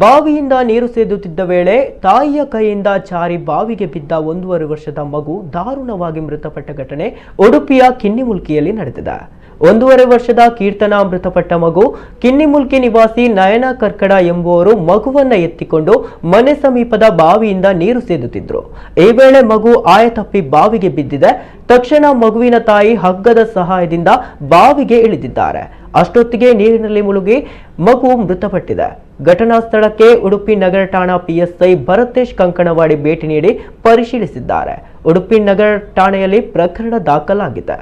ಬಾವಿಯಿಂದ ನೀರು ಸೇದುತ್ತಿದ್ದ ವೇಳೆ ತಾಯಿಯ ಕೈಯಿಂದ ಜಾರಿ ಬಾವಿಗೆ ಬಿದ್ದ 1.5 ವರ್ಷದ ಮಗು ದಾರುಣವಾಗಿ ಮೃತಪಟ್ಟ ಘಟನೆ ಉಡುಪಿಯ ಕಿನ್ನಿಮುಲ್ಕಿಯಲ್ಲಿ ನಡೆದಿದೆ. 1.5 ವರ್ಷದ ಕೀರ್ತನಾ ಮೃತಪಟ್ಟ ಮಗು ಕಿನ್ನಿಮುಲ್ಕಿ ನಿವಾಸಿ ನಯನ ಕರ್ಕಡ ಎಂಬುವರು ಮಗುವನ್ನ ಎತ್ತಿಕೊಂಡು ಮನೆ ಸಮೀಪದ ಬಾವಿಯಿಂದ ನೀರು ಸೇದುತ್ತಿದ್ರು. ಈ ವೇಳೆ ಮಗು ಆಯತಪ್ಪಿ ಬಾವಿಗೆ ಬಿದ್ದಿದೆ. ತಕ್ಷಣ ಮಗುವಿನ ತಾಯಿ ಹಗ್ಗದ ಸಹಾಯದಿಂದ ಬಾವಿಗೆ ಇಳಿದಿದ್ದಾರೆ. ಅಷ್ಟೊತ್ತಿಗೆ ನೀರಿನಲ್ಲಿ ಮುಳುಗಿ ಮಗು ಮೃತಪಟ್ಟಿದೆ. ಘಟನಾ ಸ್ಥಳಕ್ಕೆ ಉಡುಪಿ ನಗರ ಠಾಣಾ ಪಿಎಸ್ಐ ಭರತೇಶ್ ಕಂಕಣವಾಡಿ ಭೇಟಿ ನೀಡಿ ಪರಿಶೀಲಿಸಿದ್ದಾರೆ. ಉಡುಪಿ ನಗರ ಠಾಣೆಯಲ್ಲಿ ಪ್ರಕರಣ ದಾಖಲಾಗಿದೆ.